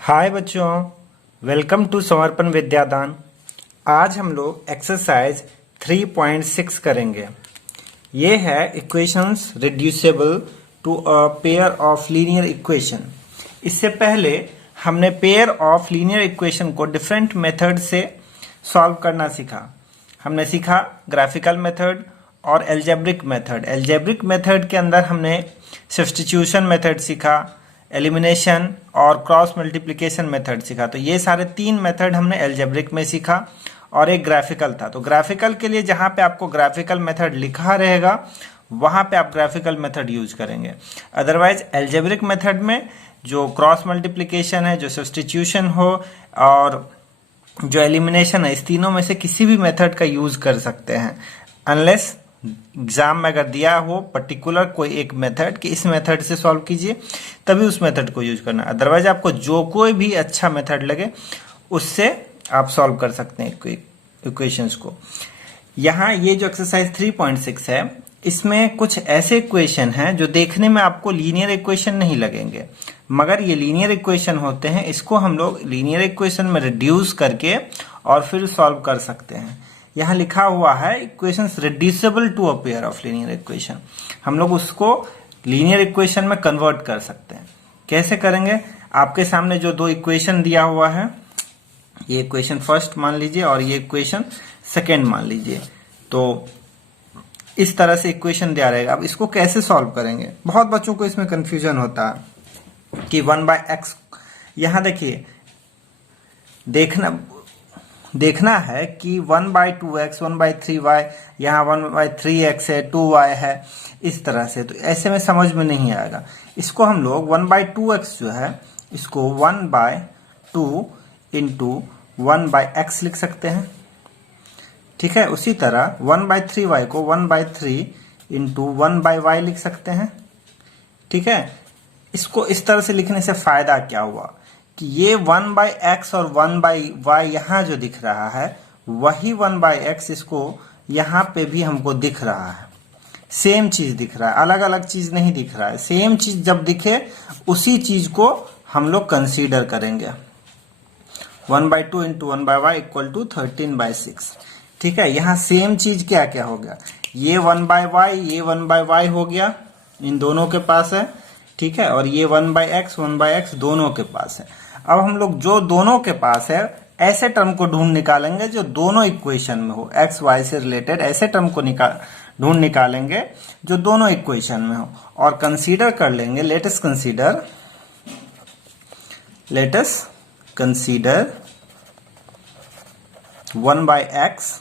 हाय बच्चों, welcome to समर्पण विद्यादान। आज हम लोग एक्सरसाइज 3.6 करेंगे। ये है equations reducible to a pair of linear equation. इससे पहले हमने पेयर ऑफ लीनियर इक्वेशन को डिफरेंट मेथड से सॉल्व करना सीखा। हमने सीखा ग्राफिकल मेथड और एल्जेब्रिक मेथड। एल्जेब्रिक मेथड के अंदर हमने सब्स्टिट्यूशन मेथड सीखा, एलिमिनेशन और क्रॉस मल्टीप्लिकेशन मेथड सीखा। तो ये सारे तीन मेथड हमने एल्जेब्रिक में सीखा और एक ग्राफिकल था। तो ग्राफिकल के लिए जहां पे आपको ग्राफिकल मेथड लिखा रहेगा वहां पे आप ग्राफिकल मेथड यूज करेंगे। अदरवाइज एल्जेब्रिक मेथड में जो क्रॉस मल्टीप्लिकेशन है, जो सब्स्टिट्यूशन हो और जो एलिमिनेशन है, इस तीनों में से किसी भी मेथड का यूज कर सकते हैं, अनलेस एग्जाम में अगर दिया हो पर्टिकुलर कोई एक मेथड कि इस मेथड से सॉल्व कीजिए, तभी उस मेथड को यूज करना। अदरवाइज आपको जो कोई भी अच्छा मेथड लगे उससे आप सॉल्व कर सकते हैं इक्वेशंस को। यहाँ ये जो एक्सरसाइज 3.6 है, इसमें कुछ ऐसे इक्वेशन हैं जो देखने में आपको लीनियर इक्वेशन नहीं लगेंगे, मगर ये लीनियर इक्वेशन होते हैं। इसको हम लोग लीनियर इक्वेशन में रिड्यूस करके और फिर सॉल्व कर सकते हैं। यहाँ लिखा हुआ है equations reducible to a pair of linear equation. हम लोग उसको लीनियर इक्वेशन में कन्वर्ट कर सकते हैं। कैसे करेंगे? आपके सामने जो दो इक्वेशन दिया हुआ है, ये इक्वेशन फर्स्ट मान लीजिए और ये इक्वेशन सेकेंड मान लीजिए। तो इस तरह से इक्वेशन दिया रहेगा। अब इसको कैसे सॉल्व करेंगे? बहुत बच्चों को इसमें कंफ्यूजन होता है कि 1/x, यहाँ देखिए देखना है कि 1/2x, 1/3y, यहाँ 1/3x है, 2y है, इस तरह से। तो ऐसे में समझ में नहीं आएगा। इसको हम लोग 1/2x जो है इसको 1/2 इंटू 1/x लिख सकते हैं, ठीक है। उसी तरह 1/3y को 1/3 इंटू 1/y लिख सकते हैं, ठीक है। इसको इस तरह से लिखने से फायदा क्या हुआ कि ये 1/x और 1/y यहाँ जो दिख रहा है वही 1/x इसको यहाँ पे भी हमको दिख रहा है। सेम चीज दिख रहा है, अलग अलग चीज नहीं दिख रहा है। सेम चीज जब दिखे उसी चीज को हम लोग कंसीडर करेंगे। 1/2 इंटू 1/y इक्वल टू 13/6, ठीक है। यहाँ सेम चीज क्या क्या हो गया, ये 1/y, ये 1/y हो गया, इन दोनों के पास है, ठीक है। और ये 1/x दोनों के पास है। अब हम लोग जो दोनों के पास है ऐसे टर्म को ढूंढ निकालेंगे जो दोनों इक्वेशन में हो, एक्स वाई से रिलेटेड ऐसे टर्म को ढूंढ निकालेंगे जो दोनों इक्वेशन में हो और कंसीडर कर लेंगे। Let us consider 1/x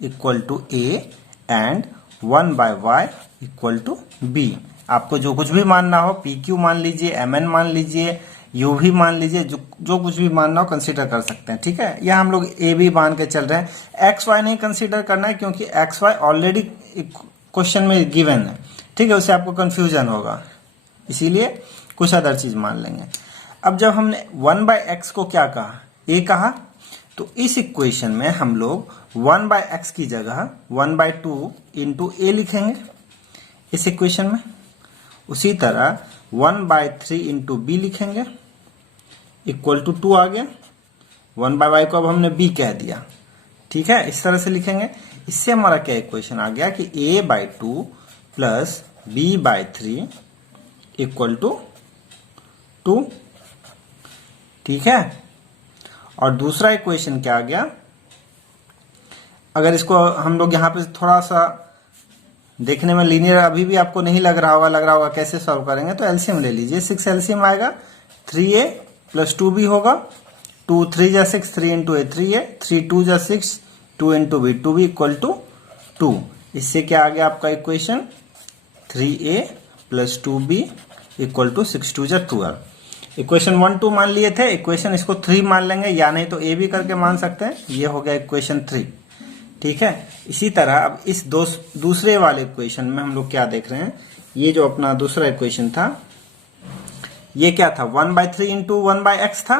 equal to a and 1/y equal to b। आपको जो कुछ भी मानना हो, PQ मान लीजिए, MN मान लीजिए, U भी मान लीजिए, जो कुछ भी मानना हो कंसीडर कर सकते हैं, ठीक है। यह हम लोग A भी मान के चल रहे हैं। XY नहीं कंसीडर करना है क्योंकि XY ऑलरेडी क्वेश्चन में गिवन है, ठीक है। उससे आपको कंफ्यूजन होगा, इसीलिए कुछ अदर चीज मान लेंगे। अब जब हमने 1/x को क्या कहा, A कहा, तो इस इक्वेशन में हम लोग 1/x की जगह 1/2 इंटू a लिखेंगे इस इक्वेशन में। उसी तरह 1/3 इंटू b लिखेंगे, इक्वल टू 2 आ गया। 1/y को अब हमने b कह दिया, ठीक है। इस तरह से लिखेंगे। इससे हमारा क्या इक्वेशन आ गया कि a/2 plus b/3 equal to 2, ठीक है। और दूसरा इक्वेशन क्या आ गया, अगर इसको हम लोग यहाँ पे थोड़ा सा देखने में लीनियर अभी भी आपको नहीं लग रहा होगा कैसे सॉल्व करेंगे, तो एलसीएम ले लीजिए। 6 एलसीएम आएगा, 3a प्लस 2b होगा। 2 3 जा 6, 3 इंटू a 3a, 3 2 जा 6, 2 into b 2b equal to 2। इससे क्या आ गया आपका equation, 3a plus 2b equal to 6 2 जा 12। इक्वेशन 1 2 मान लिए थे, इक्वेशन इसको 3 मान लेंगे, या नहीं तो a भी करके मान सकते हैं। ये हो गया इक्वेशन 3, ठीक है। इसी तरह अब इस दूसरे वाले इक्वेशन में हम लोग क्या देख रहे हैं, ये जो अपना दूसरा इक्वेशन था, ये क्या था, 1/3 इंटू 1/x था।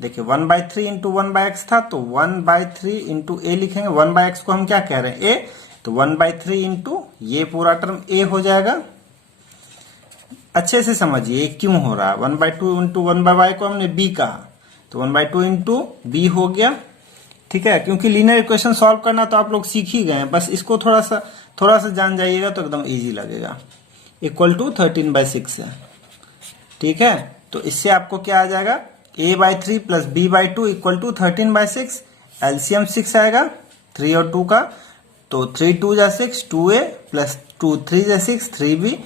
देखिए 1/3 इंटू 1/x था, तो 1/3 इंटू a लिखेंगे। 1/x को हम क्या कह रहे हैं, a, तो 1/3 इंटू ये पूरा टर्म a हो जाएगा, अच्छे से समझिए क्यों हो रहा है। 1/2 इंटू 1/y को हमने b कहा, तो 1/2 इंटू b हो गया। ठीक है, क्योंकि लीनियर इक्वेशन सॉल्व करना तो आप लोग सीख ही गए हैं, बस इसको थोड़ा सा जान जाइएगा तो एकदम इजी लगेगा। इक्वल टू 13/6 है। ठीक है, तो इससे आपको क्या आ जाएगा, a/3 plus b/2 equal to 13/6। LCM 6 आएगा 3 और 2 का, तो 3 2 जा 6, 2a प्लस 2 3 जा 6, 3b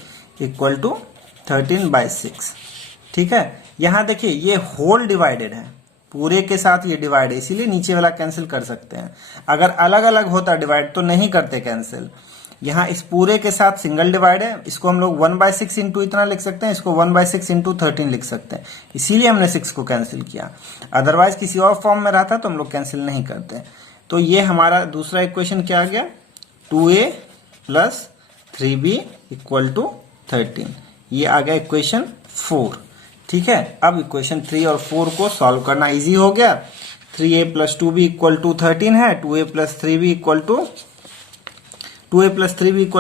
इक्वल टू 13/6। ठीक है, यहां देखिए ये होल डिवाइडेड है, पूरे के साथ ये डिवाइड है, इसीलिए नीचे वाला कैंसिल कर सकते हैं। अगर अलग अलग होता डिवाइड तो नहीं करते कैंसिल। यहाँ इस पूरे के साथ सिंगल डिवाइड है, इसको हम लोग 1/6 इंटू इतना लिख सकते हैं, इसको 1/6 इंटू 13 लिख सकते हैं, इसीलिए हमने 6 को कैंसिल किया। अदरवाइज किसी और फॉर्म में रहता तो हम लोग कैंसिल नहीं करते। तो ये हमारा दूसरा इक्वेशन क्या आ गया, 2a plus 3b equal to 13। ये आ गया इक्वेशन 4। ठीक है, अब इक्वेशन 3 और 4 को सॉल्व करना इजी हो गया। 3a plus 2b equal to 13 है, 2a plus 3b equal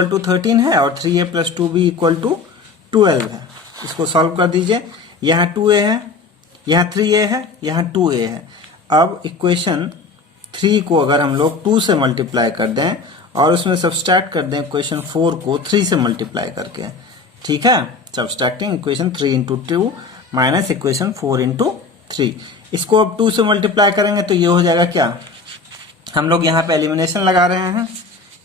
to 13 है, और 3a plus 2b equal to 12 है। इसको सॉल्व कर दीजिए। यहाँ 2a है, यहाँ 3a है, यहाँ 2a है। अब इक्वेशन 3 को अगर हम लोग 2 से मल्टीप्लाई कर दें और उसमें सब्सट्रैक्ट कर दें इक्वेशन 4 को 3 से मल्टीप्लाई करके, ठीक है, subtracting equation 3 into 2 minus equation 4 into 3। इसको अब 2 से मल्टीप्लाई करेंगे तो ये हो जाएगा क्या, हम लोग यहाँ पे एलिमिनेशन लगा रहे हैं।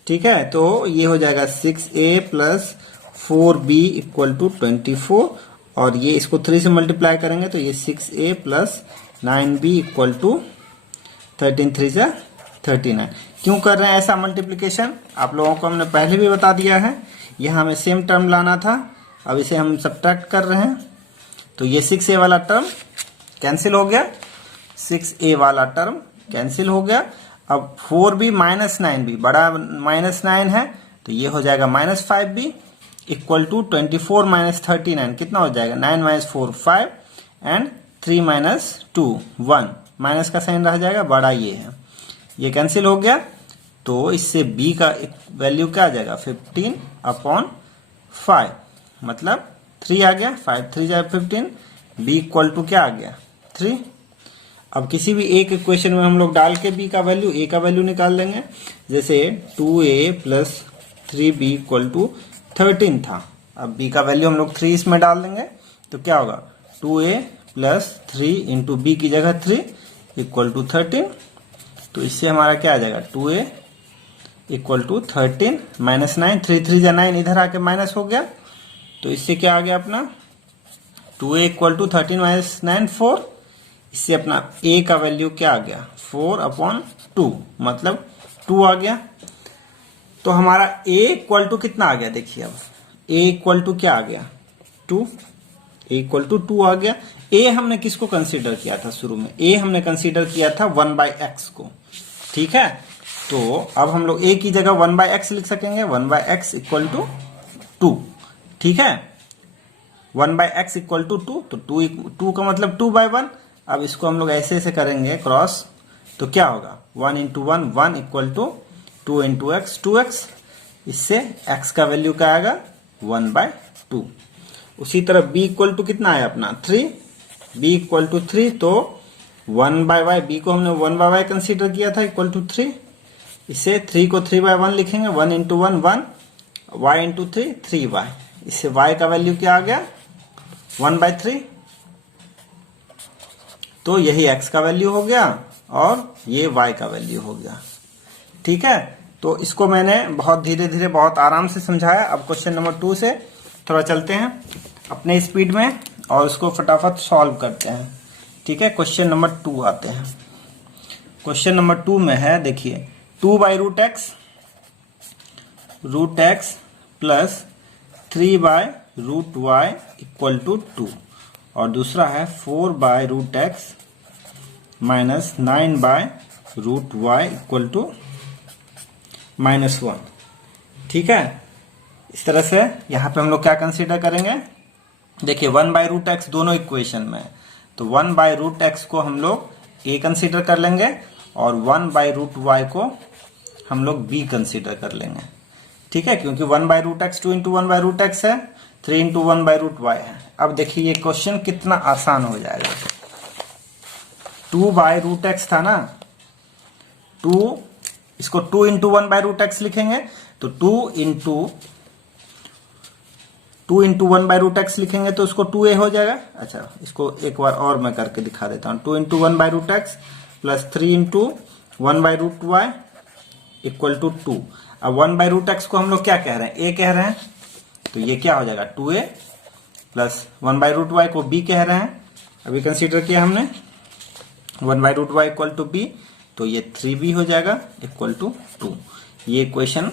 ठीक है, तो ये हो जाएगा 6a plus 4b equal to 24, और ये इसको 3 से मल्टीप्लाई करेंगे तो ये 6a plus 9b equal to 13 3 जा 39। क्यों कर रहे हैं ऐसा मल्टीप्लिकेशन, आप लोगों को हमने पहले भी बता दिया है। यहाँ हमें सेम टर्म लाना था, अब इसे हम सब्ट्रैक्ट कर रहे हैं, तो ये 6a वाला टर्म कैंसिल हो गया, 6a वाला टर्म कैंसिल हो गया। अब 4b माइनस 9b, बड़ा माइनस 9 है तो ये हो जाएगा minus 5b equal to 24 minus 39, कितना हो जाएगा, 9 माइनस 4 5 एंड 3 माइनस 2 1, माइनस का साइन रह जाएगा, बड़ा ये है, ये कैंसिल हो गया। तो इससे b का वैल्यू क्या आ जाएगा, 15/5, मतलब 3 आ गया, 5 3 जा 15, b इक्वल टू क्या आ गया 3। अब किसी भी एक इक्वेशन में हम लोग डाल के b का वैल्यू, a का वैल्यू निकाल लेंगे। जैसे 2a plus 3b equal to 13 था, अब b का वैल्यू हम लोग 3 इसमें डाल देंगे तो क्या होगा, 2a प्लस 3 इंटू b की जगह 3 इक्वल टू 13। तो इससे हमारा क्या आ जाएगा, 2a इक्वल टू 13 माइनस 9, 3 3 जा 9, इधर आके माइनस हो गया, तो इससे क्या आ गया अपना 2a इक्वल टू 13 माइनस 9 4। इससे अपना a का वैल्यू क्या आ गया, 4/2, मतलब 2 आ गया। तो हमारा a इक्वल टू कितना आ गया, देखिए अब a इक्वल टू क्या आ गया 2, a इक्वल टू 2 आ गया। a हमने किसको कंसीडर किया था शुरू में, a हमने कंसीडर किया था 1/x को। ठीक है, तो अब हम लोग a की जगह 1/x लिख सकेंगे, 1/x इक्वल टू 2। ठीक है, 1/x इक्वल टू 2, तो 2 का मतलब 2/1। अब इसको हम लोग ऐसे ऐसे करेंगे क्रॉस, तो क्या होगा 1 into 1 1 equal to 2 into x 2x। इससे x का वैल्यू क्या आएगा 1/2। उसी तरह b इक्वल टू कितना है अपना 3, b इक्वल टू 3, तो 1/y, b को हमने 1/y कंसीडर किया था इक्वल टू 3। इससे 3 को 3/1 लिखेंगे, 1 इंटू 1 1, y इंटू 3 3y। इससे y का वैल्यू क्या आ गया 1/3। तो यही x का वैल्यू हो गया और ये y का वैल्यू हो गया। ठीक है, तो इसको मैंने बहुत धीरे धीरे बहुत आराम से समझाया। अब क्वेश्चन नंबर 2 से थोड़ा चलते हैं अपने स्पीड में और उसको फटाफट सॉल्व करते हैं। ठीक है, क्वेश्चन नंबर 2 आते हैं। क्वेश्चन नंबर 2 में है, देखिए 2/√x plus 3/√y equal to 2, और दूसरा है 4/√x minus 9/√y equal to -1। ठीक है, इस तरह से यहाँ पे हम लोग क्या कंसीडर करेंगे, देखिए 1/√x दोनों इक्वेशन में, तो 1/√x को हम लोग a कंसीडर कर लेंगे और 1/√y को हम लोग b कंसीडर कर लेंगे। ठीक है, क्योंकि 1/√x 2 इंटू 1/√x है, 3 इंटू 1/√y है। अब देखिए ये क्वेश्चन कितना आसान हो जाएगा। 2/√x था ना, 2, इसको 2 इंटू 1/√x लिखेंगे तो 2 इंटू 1/√x लिखेंगे तो उसको 2a हो जाएगा। अच्छा, इसको एक बार और मैं करके दिखा देता हूं। 2 into 1/√x plus 3 into 1/√y equal to 2। अब 1/√x को हम लोग क्या कह रहे हैं, a कह रहे हैं, तो ये क्या हो जाएगा 2a प्लस 1/√y को b कह रहे हैं, अभी कंसीडर किया हमने 1/√y इक्वल टू b, तो ये 3b हो जाएगा इक्वल टू 2। ये इक्वेशन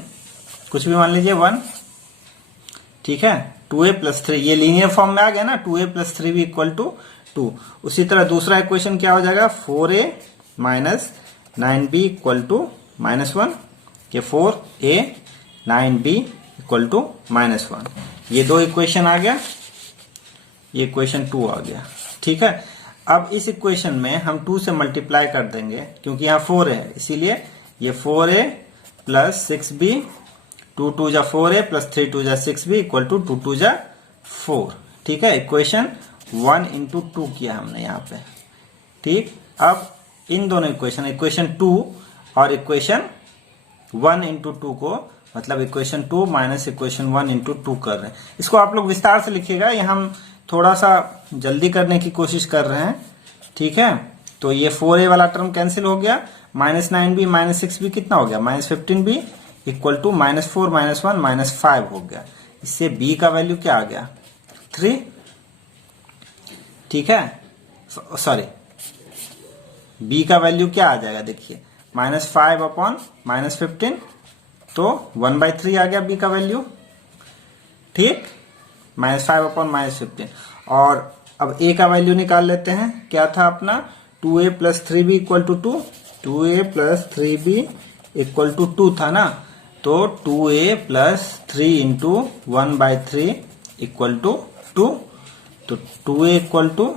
कुछ भी मान लीजिए 1, ठीक है। 2a प्लस 3 ये लीनियर फॉर्म में आ गया ना, 2a plus 3b equal to 2। उसी तरह दूसरा इक्वेशन क्या हो जाएगा 4a minus 9b equal to -1 के 4a 9b इक्वल टू -1। ये दो इक्वेशन आ गया, ये इक्वेशन 2 आ गया, ठीक है। अब इस इक्वेशन में हम 2 से मल्टीप्लाई कर देंगे क्योंकि यहाँ 4 है, इसीलिए ये 4a प्लस 6b, 2 2 जा 4a प्लस 3 2 जा 6b इक्वल टू 2 2 जा 4, ठीक है। इक्वेशन 1 इंटू 2 किया हमने यहाँ पे, ठीक। अब इन दोनों इक्वेशन 2 और इक्वेशन 1 इंटू 2 को, मतलब इक्वेशन 2 माइनस इक्वेशन 1 इंटू 2 कर रहे हैं। इसको आप लोग विस्तार से लिखिएगा, ये हम थोड़ा सा जल्दी करने की कोशिश कर रहे हैं, ठीक है। तो ये 4a वाला टर्म कैंसिल हो गया, -9b माइनस 6b कितना हो गया -15b इक्वल टू -4 -1 -5 हो गया। इससे b का वैल्यू क्या आ गया 3, ठीक है। सॉरी, b का वैल्यू क्या आ जाएगा देखिए -5 अपॉन -15, तो 1/3 आ गया b का वैल्यू, ठीक। -5 अपॉन -15। और अब a का वैल्यू निकाल लेते हैं, क्या था अपना 2a plus 3b equal to 2, 2a plus 3b equal to 2 था ना, तो 2a plus 3 into 1/3 equal to 2, तो 2a इक्वल टू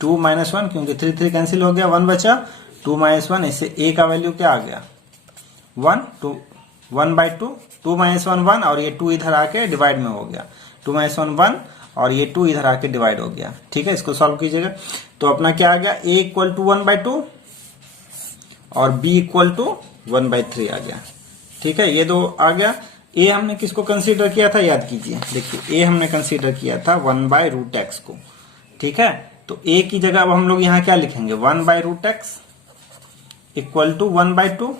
2 -1, क्योंकि 3 3 कैंसिल हो गया, 1 बचा, 2 -1, इससे a का वैल्यू क्या आ गया 1, 1/2, 2 -1 1 और ये 2 इधर आके डिवाइड में हो गया, 2 -1 1 और ये 2 इधर आके डिवाइड हो गया, ठीक है। इसको सॉल्व कीजिएगा तो अपना क्या आ गया a इक्वल टू 1/2 और b इक्वल टू 1/3 आ गया, ठीक है। ये दो आ गया। a हमने किसको कंसीडर किया था याद कीजिए, देखिए a हमने कंसीडर किया था 1/√x को, ठीक है। तो a की जगह अब हम लोग यहाँ क्या लिखेंगे 1/√x इक्वल टू 1/2,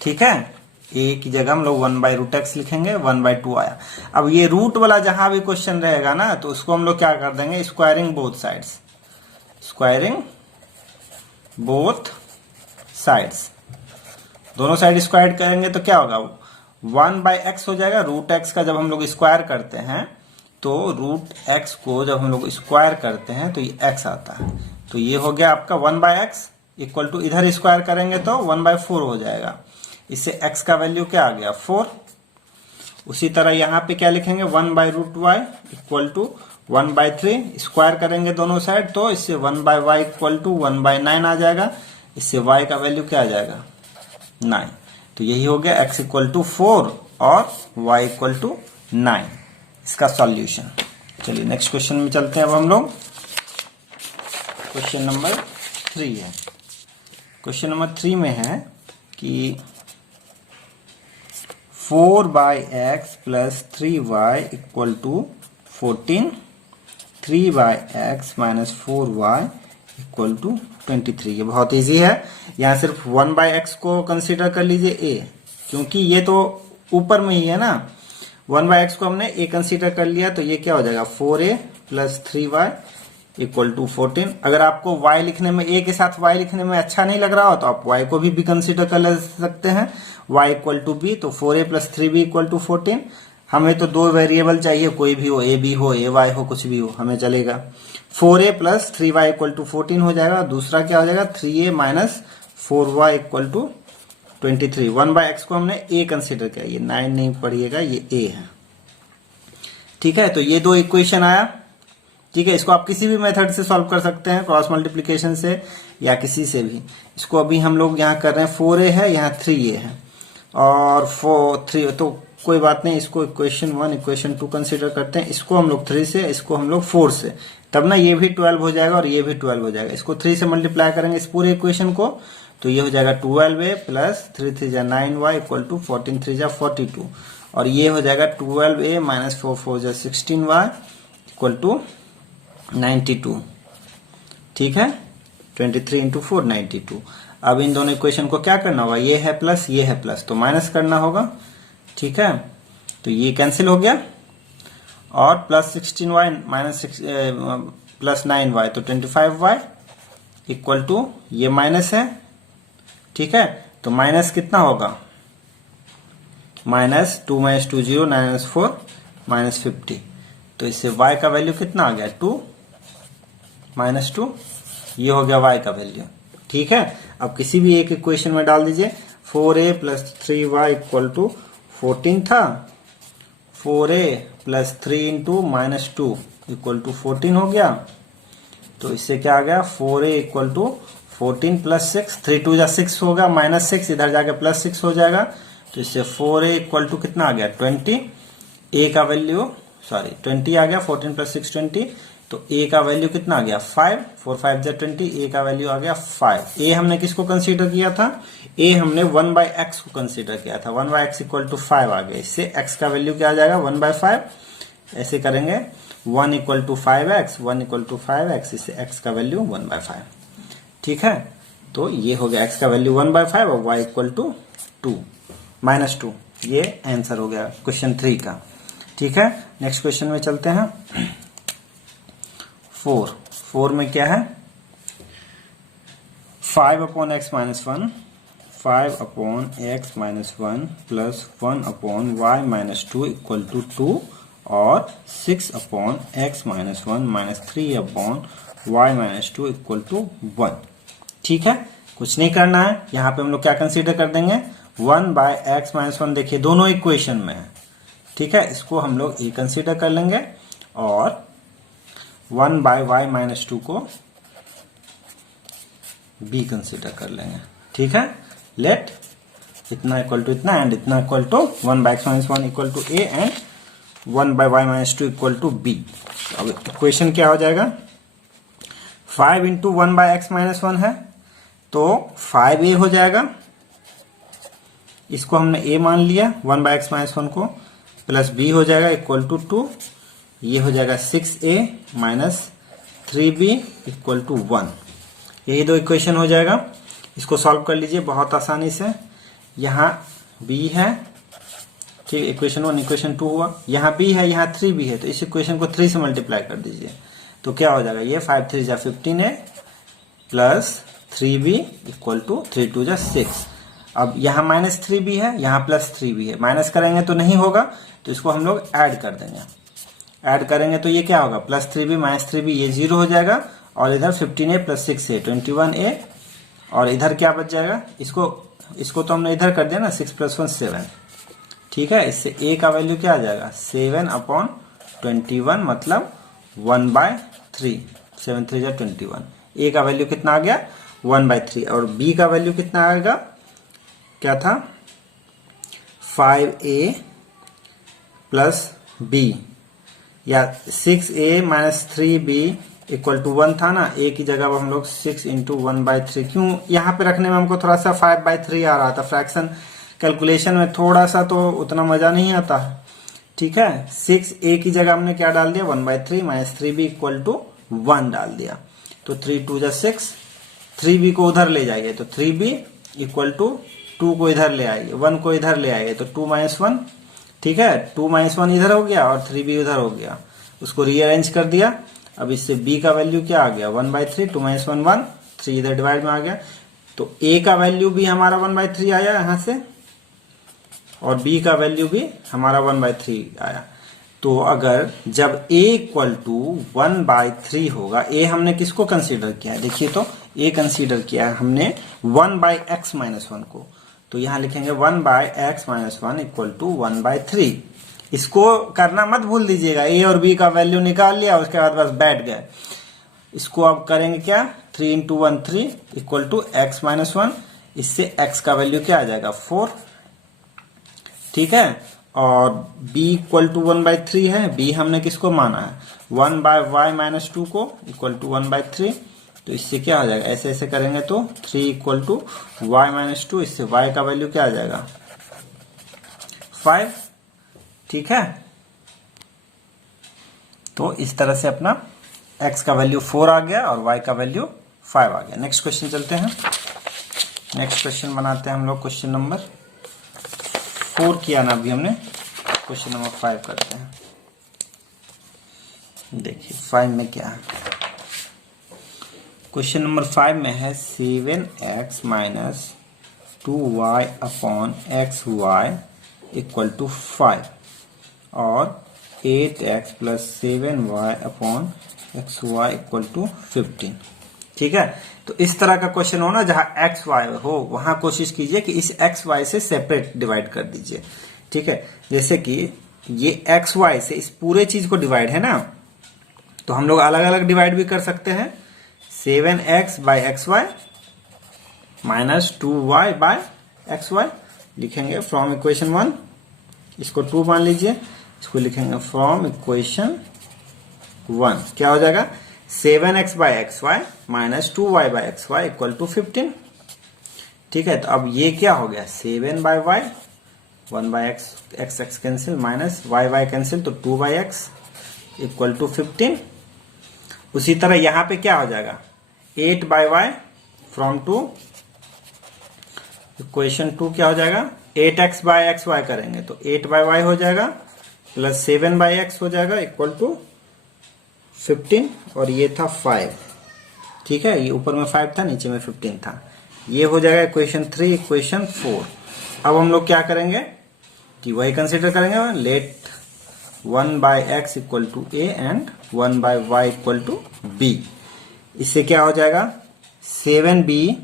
ठीक है। a की जगह हम लोग 1/√x लिखेंगे, 1/2 आया। अब ये रूट वाला जहां भी क्वेश्चन रहेगा ना, तो उसको हम लोग क्या कर देंगे squaring both sides, squaring both sides, दोनों साइड स्क्वायर करेंगे तो क्या होगा 1/x हो जाएगा। √x का जब हम लोग स्क्वायर करते हैं तो √x को जब हम लोग स्क्वायर करते हैं तो ये x आता है, तो ये हो गया आपका 1/x इक्वल टू, इधर स्क्वायर करेंगे तो 1/4 हो जाएगा, इससे x का वैल्यू क्या आ गया 4। उसी तरह यहाँ पे क्या लिखेंगे 1/√y इक्वल टू 1/3, स्क्वायर करेंगे दोनों साइड तो इससे 1/y इक्वल टू 1/9 आ जाएगा, इससे y का वैल्यू क्या आ जाएगा 9। तो यही हो गया x इक्वल टू 4 और y इक्वल टू 9, इसका सॉल्यूशन। चलिए नेक्स्ट क्वेश्चन में चलते हैं। अब हम लोग क्वेश्चन नंबर 3 है। क्वेश्चन नंबर 3 में है कि 4/x plus 3y equal to 14, 3/x minus 4y equal to 23। ये बहुत इजी है, यहाँ सिर्फ 1/x को कंसीडर कर लीजिए a, क्योंकि ये तो ऊपर में ही है ना। 1/x को हमने a कंसीडर कर लिया, तो ये क्या हो जाएगा 4a plus 3y equal to 14। अगर आपको y लिखने में, a के साथ y लिखने में अच्छा नहीं लग रहा हो तो आप y को भी कंसीडर कर ले सकते हैं, y इक्वल टू b, तो 4a plus 3b equal to 14। हमें तो दो वेरिएबल चाहिए, कोई भी हो, a b हो, a y हो, कुछ भी हो हमें चलेगा। 4a plus 3y equal to 14 हो जाएगा। दूसरा क्या हो जाएगा 3a minus 4y equal to 23। 1/x को हमने a कंसीडर किया, ये 9 नहीं पढ़िएगा, ये a है, ठीक है। तो ये दो इक्वेशन आया, ठीक है। इसको आप किसी भी मेथड से सॉल्व कर सकते हैं, क्रॉस मल्टीप्लिकेशन से या किसी से भी। इसको अभी हम लोग यहाँ कर रहे हैं 4a है, यहाँ 3a है। और 3, तो कोई बात नहीं, इसको इक्वेशन 1 इक्वेशन 2 कंसीडर करते हैं। इसको हम लोग 3 से, इसको हम लोग 4 से, तब ना ये भी 12 हो जाएगा और ये भी 12 हो जाएगा। इसको 3 से मल्टीप्लाई करेंगे इस पूरे इक्वेशन को, तो ये हो जाएगा 12a प्लस 3 3 जा 9y इक्वल टू 14 3 जा 42, और ये हो जाएगा 12a माइनस 4 4 जा 16y इक्वल टू 92। ठीक है, 23 इंटू 4 92। अब इन दोनों इक्वेशन को क्या करना होगा, ये है प्लस ये है प्लस, तो माइनस करना होगा। ठीक है, तो ये कैंसिल हो गया, और plus 16y minus plus 9y, तो 25y इक्वल टू, ये माइनस है। ठीक है, तो माइनस कितना होगा, माइनस 2 माइनस 2 0 माइनस 4 माइनस 50, तो इससे y का वैल्यू कितना आ गया, 2 माइनस 2, ये हो गया y का वैल्यू। ठीक है, अब किसी भी एक इक्वेशन में डाल दीजिए। 4a plus 3y equal to 14 था, 4a plus 3 into minus 2 equal to 14 हो गया, तो इससे क्या आ गया, 4a इक्वल टू 14 प्लस 6, 3 2 जा 6 होगा, माइनस 6 इधर जाके प्लस 6 हो जाएगा, तो इससे 4a इक्वल टू कितना आ गया, 20। a का वैल्यू 20 आ गया, 14 प्लस 6 20, तो a का वैल्यू कितना आ गया, 5, 4 5 जा 20, a का वैल्यू आ गया 5। a हमने किसको कंसीडर किया था, a हमने 1/x को कंसीडर किया था, 1/x इक्वल टू 5 आ गया। इससे x का वैल्यू क्या आ जाएगा, 1/5, ऐसे करेंगे 1 equal to 5x, 1 equal to 5x, इससे x का वैल्यू 1/5। ठीक है, तो ये हो गया x का वैल्यू 1/5 और y इक्वल टू 2 माइनस 2, ये आंसर हो गया क्वेश्चन 3 का। ठीक है, नेक्स्ट क्वेश्चन में चलते हैं। 4 में क्या है, 5/x minus 1, 5/x minus 1 plus 1/y minus 2 equal to 2, और 6/x minus 1 minus 3/y minus 2 equal to 1। ठीक है, कुछ नहीं करना है, यहाँ पे हम लोग क्या कंसीडर कर देंगे, 1/x माइनस 1, देखिए दोनों इक्वेशन में है। ठीक है, इसको हम लोग ए कंसीडर कर लेंगे, और 1/y माइनस 2 को बी कंसीडर कर लेंगे। ठीक है, लेट इतना इक्वल टू इतना एंड इतना equal to 1/x minus 1 equal to A and 1/y minus 2 equal to B. अब इक्वेशन क्या हो जाएगा, 5 इंटू 1/x माइनस 1 है, तो 5a हो जाएगा, इसको हमने a मान लिया 1/x माइनस 1 को, प्लस b हो जाएगा इक्वल टू 2, ये हो जाएगा 6a minus 3b equal to 1। यही दो इक्वेशन हो जाएगा, इसको सॉल्व कर लीजिए बहुत आसानी से। यहाँ b है, ठीक, इक्वेशन 1 इक्वेशन 2 हुआ, यहाँ b है, यहाँ 3b है, तो इस इक्वेशन को 3 से मल्टीप्लाई कर दीजिए, तो क्या हो जाएगा, ये 5 3 जा 15a plus 3b equal to 3 2 जा 6। अब यहाँ माइनस 3b है, यहाँ प्लस 3b है, माइनस करेंगे तो नहीं होगा, तो इसको हम लोग ऐड कर देंगे। ऐड करेंगे तो ये क्या होगा, प्लस 3b माइनस 3b, ये 0 हो जाएगा, और इधर 15a प्लस 6a 21a, और इधर क्या बच जाएगा, इसको तो हमने इधर कर दिया ना, 6 प्लस 1 7। ठीक है, इससे a का वैल्यू क्या आ जाएगा, 7/21, मतलब 1/3, 7 3 जा 21। a का वैल्यू कितना आ गया, 1/3, और b का वैल्यू कितना आएगा, क्या था, 5a प्लस b, या 6a minus 3b equal to 1 था ना, a की जगह हम लोग 6 इंटू 1/3, क्यों यहाँ पे रखने में हमको थोड़ा सा 5/3 आ रहा था, फ्रैक्शन कैलकुलेशन में थोड़ा सा तो उतना मजा नहीं आता। ठीक है, 6a की जगह हमने क्या डाल दिया, 1/3 माइनस 3b इक्वल टू 1 डाल दिया, तो 3 2 जा 6, 3b को उधर ले जाइए, तो 3b इक्वल टू 2 को इधर ले आइए, 1 को इधर ले आइए, तो 2 माइनस 1। ठीक है, 2 माइनस 1 इधर हो गया और 3b उधर हो गया, उसको रीअरेंज कर दिया। अब इससे b का वैल्यू क्या आ गया, 1/3, 2 माइनस 1 1, 3 इधर डिवाइड में आ गया, तो a का वैल्यू भी हमारा 1/3 आया यहाँ से, और b का वैल्यू भी हमारा 1/3 आया। तो अगर जब a इक्वल टू 1/3 होगा, a हमने किसको कंसीडर किया है, देखिए तो a कंसीडर किया है हमने 1/x माइनस 1 को, तो यहां लिखेंगे 1/x माइनस 1 इक्वल टू 1/3। इसको करना मत भूल दीजिएगा, a और b का वैल्यू निकाल लिया, उसके बाद बस बैठ गए। इसको अब करेंगे क्या, 3 into 1 3 equal to x minus 1, इससे x का वैल्यू क्या आ जाएगा, 4। ठीक है, और b इक्वल टू 1/3 है। b हमने किसको माना है, 1/y-2 को इक्वल टू 1/3। तो इससे क्या हो जाएगा, ऐसे ऐसे करेंगे तो 3 इक्वल टू y-2, इससे y का वैल्यू क्या आ जाएगा 5। ठीक है, तो इस तरह से अपना x का वैल्यू 4 आ गया और y का वैल्यू 5 आ गया। नेक्स्ट क्वेश्चन चलते हैं। नेक्स्ट क्वेश्चन बनाते हैं हम लोग, क्वेश्चन नंबर 4 किया ना अभी हमने, क्वेश्चन नंबर 5 करते हैं। देखिए 5 में क्या है, क्वेश्चन नंबर 5 में है 7x minus 2y upon xy equal to 5 और 8x plus 7y upon xy equal to 15। ठीक है, तो इस तरह का क्वेश्चन हो ना जहां एक्स वाई हो, वहां कोशिश कीजिए कि इस एक्स वाई से सेपरेट डिवाइड कर दीजिए। ठीक है, जैसे कि ये एक्स वाई से इस पूरे चीज को डिवाइड है ना, तो हम लोग अलग अलग डिवाइड भी कर सकते हैं। 7x by x y minus 2y by x y लिखेंगे फ्रॉम इक्वेशन 1। इसको 2 मान लीजिए, इसको लिखेंगे फ्रॉम इक्वेशन 1। क्या हो जाएगा, 7x by x y minus 2y by x y equal to 15। ठीक है, तो अब ये क्या हो गया, 7 by y, 1 by x x cancel, minus y cancel, तो 2 बाई एक्स इक्वल टू 15। उसी तरह यहां पे क्या हो जाएगा, 8 बाई वाई फ्रॉम 2 इक्वेशन 2 क्या हो जाएगा, 8x बाई एक्स वाई करेंगे तो 8 बाई वाई हो जाएगा प्लस 7 बाई एक्स हो जाएगा इक्वल टू 15 और ये था 5। ठीक है, ये ऊपर में 5 था, नीचे में 15 था। ये हो जाएगा इक्वेशन 3, इक्वेशन 4। अब हम लोग क्या करेंगे कि वही कंसीडर करेंगे, let 1 by x equal to A and 1 by y equal to b. इससे क्या हो जाएगा, 7b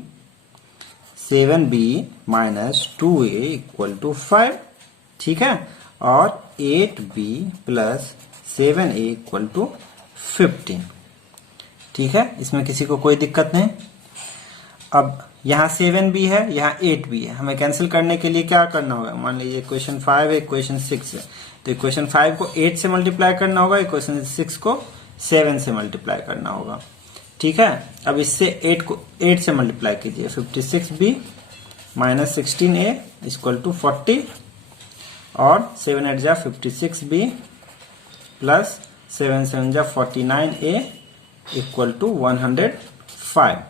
minus 2a equal to 5। ठीक है, और 8b plus 7a equal to 15। ठीक है, इसमें किसी को कोई दिक्कत नहीं। अब यहाँ 7b है, यहाँ 8b है, हमें कैंसिल करने के लिए क्या करना होगा, मान लीजिए इक्वेशन 5 है, इक्वेशन 6 है, तो इक्वेशन 5 को 8 से मल्टीप्लाई करना होगा, इक्वेशन 6 को 7 से मल्टीप्लाई करना होगा। ठीक है, अब इससे 8 को 8 से मल्टीप्लाई कीजिए, 56b minus 16a equal to 40 और 7 8 जा 56b प्लस 7 7 जा 49a इक्वल टू 105।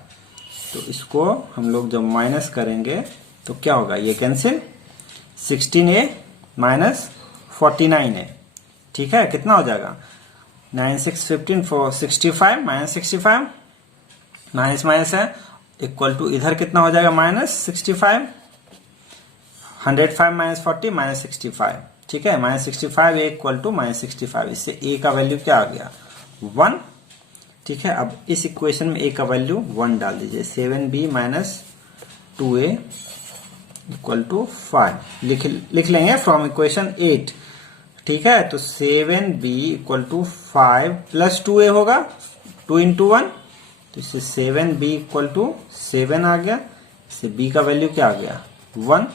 तो इसको हम लोग जब माइनस करेंगे तो क्या होगा, ये कैंसिल, 16a माइनस 49a। ठीक है, कितना हो जाएगा, 9 6 15 4 65 माइनस 65, माइनस माइनस है इक्वल टू इधर कितना हो जाएगा, माइनस 65, 105 माइनस 40 माइनस 65। ठीक है, minus 65 a equal to minus 65। इससे ए का वैल्यू क्या आ गया, 1। ठीक है, अब इस इक्वेशन में ए का वैल्यू 1 डाल दीजिए, 7b minus 2a equal to 5 लिख लेंगे फ्रॉम इक्वेशन 8। ठीक है, तो 7b equal to 5 plus 2a होगा, 2 इंटू 1, तो इससे 7b इक्वल टू 7 आ गया। इससे b का वैल्यू क्या आ गया, 1।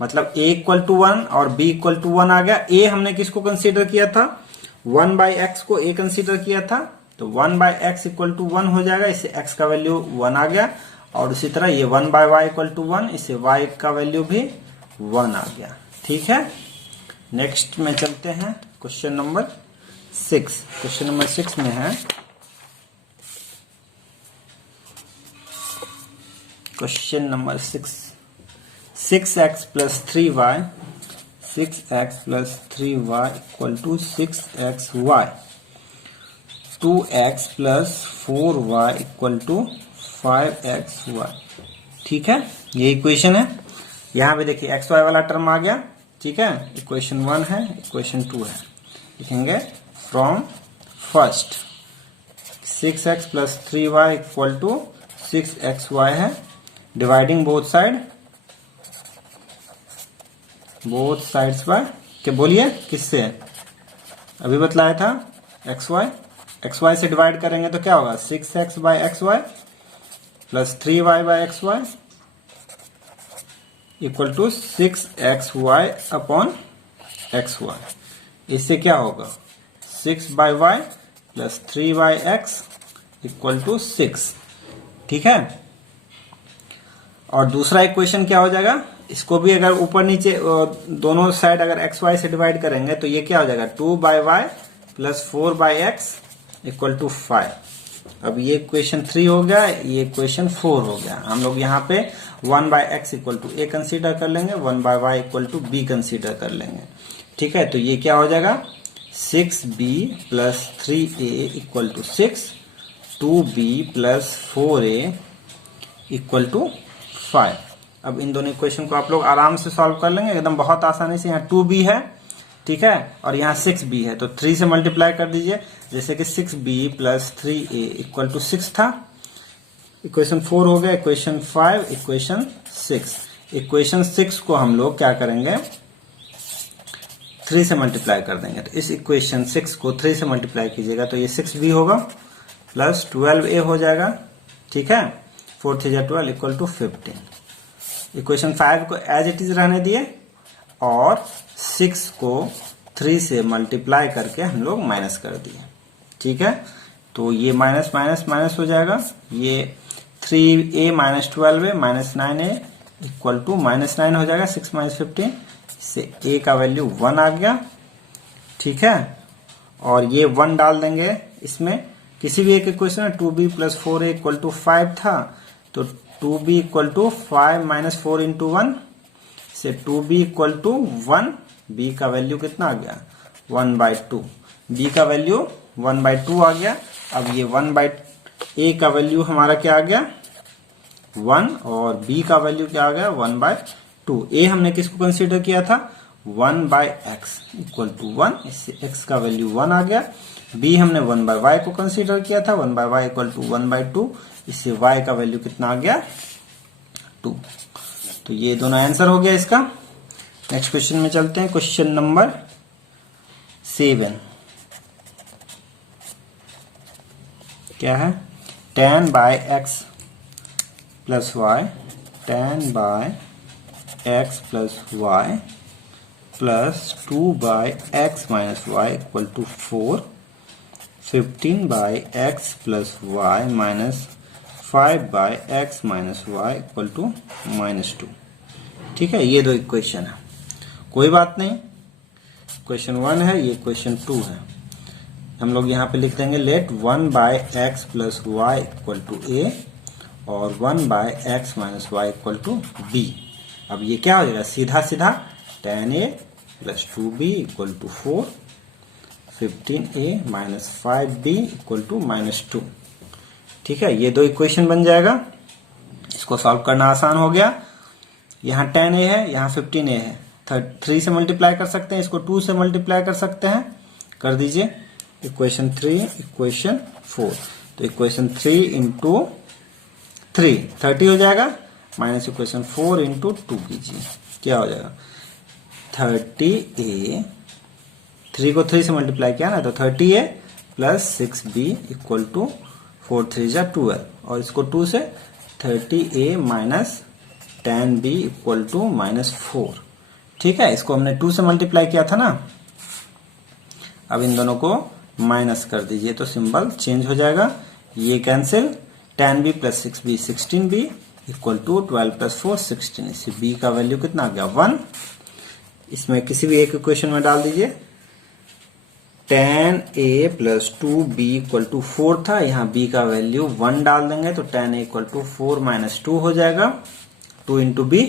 मतलब a इक्वल टू 1 और b इक्वल टू 1 आ गया। a हमने किसको कंसीडर किया था, 1 बाई एक्स को a कंसीडर किया था, तो 1 बाई एक्स इक्वल टू 1 हो जाएगा। इससे x का वैल्यू 1 आ गया, और उसी तरह ये 1 बाई वाई इक्वल टू 1, इससे y का वैल्यू भी 1 आ गया। ठीक है, नेक्स्ट में चलते हैं, क्वेश्चन नंबर 6। क्वेश्चन नंबर 6 में है, question number 6x plus 3y, 6x plus 3y equal to 6xy, 2x plus 4y equal to 5xy। ठीक है, ये इक्वेशन है। यहां पे देखिए एक्स वाई वाला टर्म आ गया। ठीक है, इक्वेशन 1 है, इक्वेशन 2 है। लिखेंगे from first 6x plus 3y equal to 6xy है, डिवाइडिंग बोथ साइड्स बाय, क्या बोलिए किससे, अभी बतलाया था xy से डिवाइड करेंगे तो क्या होगा, 6x by xy plus 3y by xy equal to 6xy upon x y. इससे क्या होगा 6/y plus 3y(x) equal to 6। ठीक है, और दूसरा इक्वेशन क्या हो जाएगा, इसको भी अगर ऊपर नीचे दोनों साइड अगर एक्स वाई से डिवाइड करेंगे तो ये क्या हो जाएगा 2/y plus 4/x equal to 5। अब ये इक्वेशन 3 हो गया, ये इक्वेशन 4 हो गया। हम लोग यहाँ पे 1/x equal to a consider कर लेंगे, 1/y equal to b consider कर लेंगे। ठीक है, तो ये क्या हो जाएगा 6b plus 3a equal to 6, 2b plus 4a equal to 5। अब इन दोनों इक्वेशन को आप लोग आराम से सॉल्व कर लेंगे एकदम बहुत आसानी से। यहाँ 2b है, ठीक है, और यहाँ 6b है, तो 3 से मल्टीप्लाई कर दीजिए। जैसे कि 6b plus 3a equal to 6 था, इक्वेशन 4 हो गया, इक्वेशन 5, इक्वेशन 6। इक्वेशन 6 को हम लोग क्या करेंगे 3 से मल्टीप्लाई कर देंगे। तो इस इक्वेशन 6 को 3 से मल्टीप्लाई कीजिएगा तो ये 6b होगा प्लस 12a हो जाएगा। ठीक है, 4 3 जा 12 इक्वल टू 15। इक्वेशन 5 को एज इट इज रहने दिए और 6 को 3 से मल्टीप्लाई करके हम लोग माइनस कर दिए। ठीक है, तो ये माइनस माइनस माइनस हो जाएगा, ये 3a minus 12a minus 9a equal to -9 हो जाएगा। 6 माइनस 15 से a का वैल्यू 1 आ गया। ठीक है, और ये 1 डाल देंगे इसमें, किसी भी एक इक्वेशन में 2b plus 4a equal to 5 था, तो 2b equal to 5 minus 4 into 1 से 2b इक्वल टू 1। b का वैल्यू कितना आ गया 1/2। b का वैल्यू 1/2 आ गया। अब ये a का वैल्यू हमारा क्या आ गया 1 और b का वैल्यू क्या आ गया 1/2। a हमने किसको कंसीडर किया था 1/x इक्वल टू 1, इससे x का वैल्यू 1 आ गया। b हमने 1/y को कंसीडर किया था, 1/y इक्वल टू 1/2, इससे y का वैल्यू कितना आ गया 2। तो ये दोनों आंसर हो गया इसका। नेक्स्ट क्वेश्चन में चलते हैं, क्वेश्चन नंबर 7। क्या है 10/x plus y, 10/x plus y plus 2/x minus y equal to 4, 15/x plus y minus 5/x minus y equal to -2। ठीक है, ये दो इक्वेशन है, कोई बात नहीं। क्वेश्चन 1 है, ये क्वेश्चन 2 है। हम लोग यहाँ पे लिख देंगे let 1/x plus y equal to a और 1/x minus y equal to b। अब ये क्या हो जाएगा सीधा सीधा 10a plus 2b equal to 4, 15a minus 5b equal to -2। ठीक है, ये दो इक्वेशन बन जाएगा। इसको सॉल्व करना आसान हो गया। यहाँ 10a है, यहाँ 15a है, 3 से मल्टीप्लाई कर सकते हैं, इसको 2 से मल्टीप्लाई कर सकते हैं, कर दीजिए। इक्वेशन 3, इक्वेशन 4, तो इक्वेशन 3 इंटू 3 30 हो जाएगा, माइनस इक्वेशन 4 इंटू 2 कीजिए, क्या हो जाएगा 30a, 3 को 3 से मल्टीप्लाई किया ना, तो 30a plus 6b equal to 4 3 जा 12, और इसको 2 से 30a minus 10b equal to -4। ठीक है, इसको हमने 2 से मल्टीप्लाई किया था ना। अब इन दोनों को माइनस कर दीजिए तो सिंबल चेंज हो जाएगा, ये cancel, 10b plus 6b 16b equal to 12 plus 4 16। इससे b का वैल्यू कितना आ गया 1। इसमें किसी भी एक इक्वेशन में डाल दीजिए। 10a plus 2b equal to 4 था, यहाँ b का वैल्यू 1 डाल देंगे तो 10a इक्वल टू 4 माइनस 2 हो जाएगा, 2 इंटू b,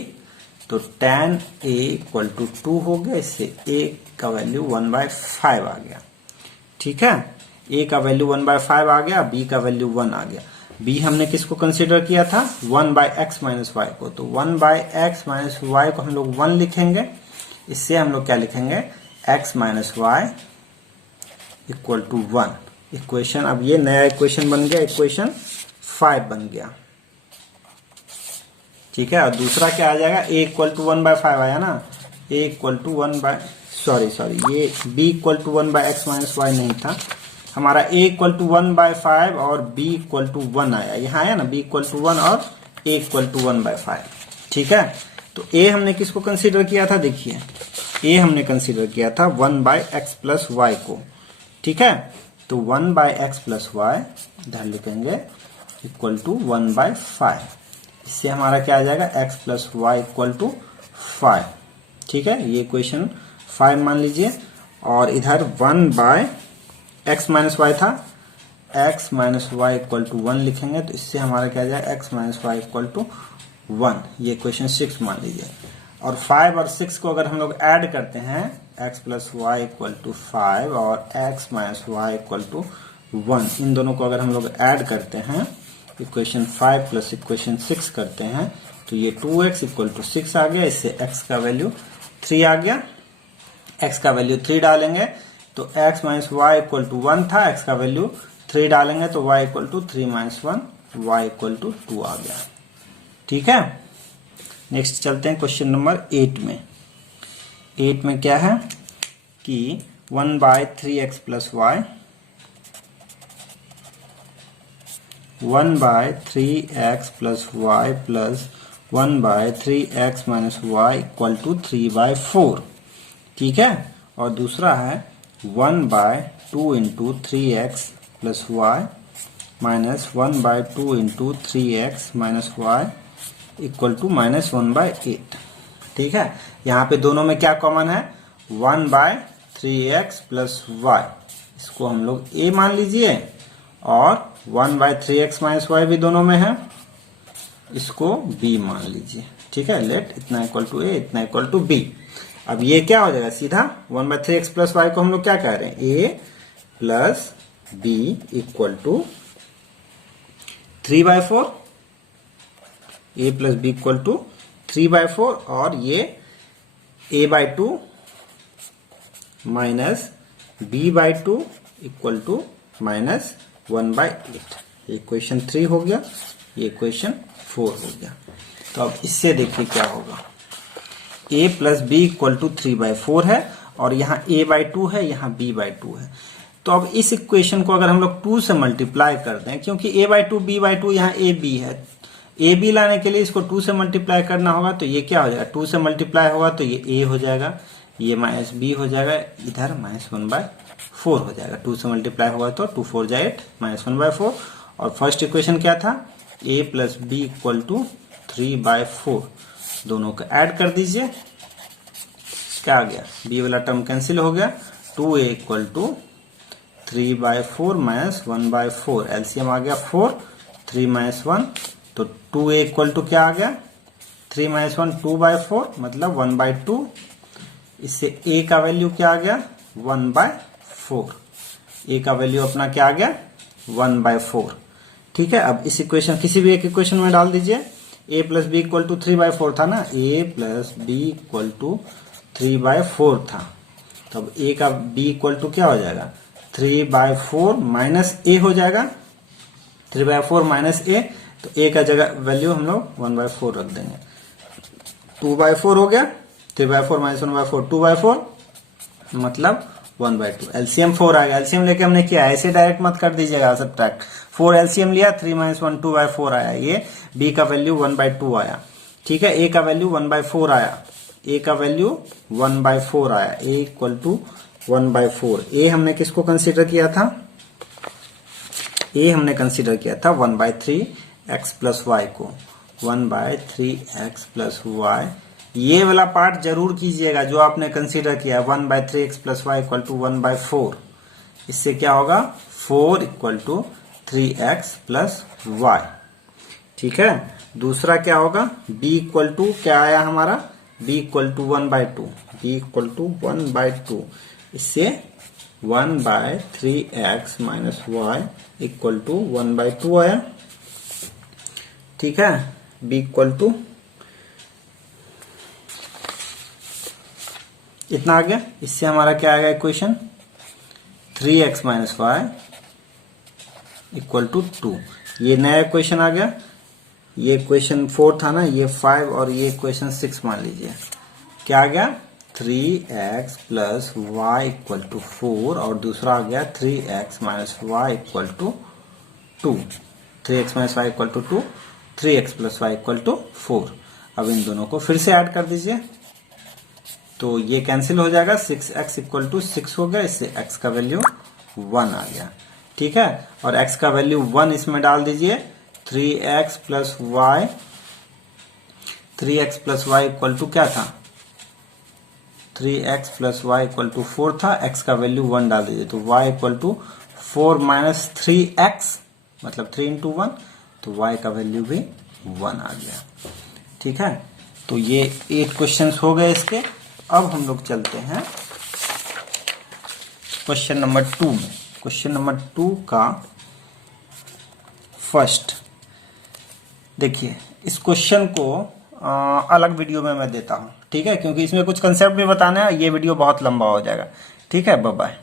तो 10a इक्वल टू 2 हो गया। इससे a का वैल्यू 1/5 आ गया। ठीक है, a का वैल्यू 1/5 आ गया, b का वैल्यू 1 आ गया। b हमने किसको कंसीडर किया था 1/x माइनस y को, तो 1/x माइनस y को हम लोग 1 लिखेंगे। इससे हम लोग क्या लिखेंगे x minus y equal to 1। Equation, अब ये नया इक्वेशन बन गया, इक्वेशन 5 बन गया। ठीक है, और दूसरा क्या आ जाएगा a इक्वल टू 1/5 आया ना, a इक्वल टू 1/, ये b equal to 1/x minus y नहीं था हमारा, a इक्वल टू 1/5 और b इक्वल टू 1 आया, यहाँ आया ना b इक्वल टू 1 और a इक्वल टू 1/5। ठीक है, तो a हमने किसको कंसीडर किया था, देखिए ए हमने कंसीडर किया था 1/x प्लस वाई को, ठीक है। तो 1/x प्लस वाई इधर लिखेंगे इक्वल टू 1/5। इससे हमारा क्या आ जाएगा, x plus y equal to 5, ठीक है। ये इक्वेशन 5 मान लीजिए। और इधर 1/x माइनस वाई था, x minus y equal to 1 लिखेंगे। तो इससे हमारा क्या आ जाएगा, x minus y equal to 1। ये इक्वेशन 6 मान लीजिए। और 5 और 6 को अगर हम लोग ऐड करते हैं, x plus y equal to 5 और x minus y equal to 1, इन दोनों को अगर हम लोग ऐड करते हैं, इक्वेशन 5 प्लस इक्वेशन 6 करते हैं, तो ये 2x इक्वल टू 6 आ गया। इससे x का वैल्यू 3 आ गया। x का वैल्यू 3 डालेंगे तो x minus y equal to 1 था, x का वैल्यू 3 डालेंगे तो y equal to 3 minus 1, y equal to 2 आ गया, ठीक है। नेक्स्ट चलते हैं क्वेश्चन नंबर 8 में। 8 में क्या है कि 1/3x plus y 1/3x plus y plus 1/3x minus y equal to 3/4, ठीक है। और दूसरा है 1/2 into 3x plus y minus 1/2 into 3x minus y equal to minus 1/8, ठीक है। यहाँ पे दोनों में क्या कॉमन है, 1/3x प्लस वाई, इसको हम लोग a मान लीजिए। और 1/3x माइनस वाई भी दोनों में है, इसको b मान लीजिए, ठीक है। लेट इतना इक्वल टू a, इतना इक्वल टू b। अब ये क्या हो जाएगा, सीधा 1/3x प्लस वाई को हम लोग क्या कह रहे हैं, a plus b equal to 3/4, a plus b equal to 3/4। और ये a/2 minus b/2 equal to minus 1/8। ये इक्वेशन 3 हो गया, ये इक्वेशन 4 हो गया। तो अब इससे देखिए क्या होगा, a plus b equal to 3/4 है और यहाँ a/2 है, यहाँ b/2 है। तो अब इस इक्वेशन को अगर हम लोग 2 से मल्टीप्लाई कर दें, क्योंकि a/2 b/2 यहाँ ab है, ab लाने के लिए इसको 2 से मल्टीप्लाई करना होगा। तो ये क्या हो जाएगा, 2 से मल्टीप्लाई होगा तो ये a हो जाएगा, ये माइनस b हो जाएगा, इधर माइनस 1/4 हो जाएगा। 2 से मल्टीप्लाई होगा तो 2 4 जा 8 माइनस 1/4। और फर्स्ट इक्वेशन क्या था, a plus b equal to 3/4, दोनों को ऐड कर दीजिए, क्या आ गया, b वाला टर्म कैंसिल हो गया। 2a equal to 3/4 minus 1/4, LCM आ गया 4, 3 माइनस 1, तो 2a इक्वल टू क्या आ गया, 3 माइनस 1 2/4 मतलब 1/2। इससे a का वैल्यू क्या आ गया, 1/4। a का वैल्यू अपना क्या आ गया, 1/4, ठीक है। अब इस इक्वेशन किसी भी एक इक्वेशन में डाल दीजिए। a plus b equal to 3/4 था ना, a plus b equal to 3/4 था। तो अब a का b इक्वल टू क्या हो जाएगा, 3/4 माइनस a हो जाएगा, 3/4 माइनस a। तो a का जगह वैल्यू हम लोग 1/4 रख देंगे, 2/4 हो गया, 3/4 माइनस 1/4 2/4 मतलब 1/2। एलसीएम 4 आ गया, एलसीएम लेके हमने किया, ऐसे डायरेक्ट मत कर दीजिएगा सब्ट्रैक्ट। 4 एलसीएम लिया, 3 माइनस 1 2/4 आया, ये b का वैल्यू 1/2 आया, ठीक है। a का वैल्यू 1/4 आया, a का वैल्यू 1/4 आया, a इक्वल टू 1/4। a हमने किसको कंसीडर किया था, a हमने कंसीडर किया था 1/3x प्लस वाई को, 1/3x प्लस वाई। ये वाला पार्ट जरूर कीजिएगा जो आपने कंसीडर किया, 1/3x plus y equal to 1/4। इससे क्या होगा, 4 equal to 3x plus Y, ठीक है। दूसरा क्या होगा, b इक्वल टू क्या आया हमारा, b equal to 1/2, b equal to 1/2। इससे 1/3x minus y equal to 1/2 आया, ठीक है। b इक्वल टू इतना आ गया। इससे हमारा क्या आएगा equation, 3x minus y equal to 2। ये नया इक्वेशन आ गया, ये इक्वेशन 4 था ना, ये 5 और ये इक्वेशन 6 मान लीजिए। क्या आ गया, 3x plus y equal to 4 और दूसरा आ गया 3x minus y equal to 2। 3x minus y equal to 2, 3x plus y equal to 4। अब इन दोनों को फिर से ऐड कर दीजिए, तो ये कैंसिल हो जाएगा, 6x इक्वल टू 6 हो गया, इससे x का वैल्यू 1 आ गया। ठीक है, और x का वैल्यू 1 इसमें डाल दीजिए, 3x plus y, 3x plus y equal to क्या था, 3x plus y equal to 4 था, x का वैल्यू 1 डाल दीजिए, तो y equal to 4 minus 3x मतलब 3 इंटू 1, तो y का वैल्यू भी 1 आ गया। ठीक है, तो ये 8 क्वेश्चंस हो गए इसके। अब हम लोग चलते हैं क्वेश्चन नंबर 2 में। क्वेश्चन नंबर 2 का फर्स्ट देखिए, इस क्वेश्चन को अलग वीडियो में मैं देता हूं, ठीक है, क्योंकि इसमें कुछ कंसेप्ट भी बताना है, ये वीडियो बहुत लंबा हो जाएगा। ठीक है, बाय बाय।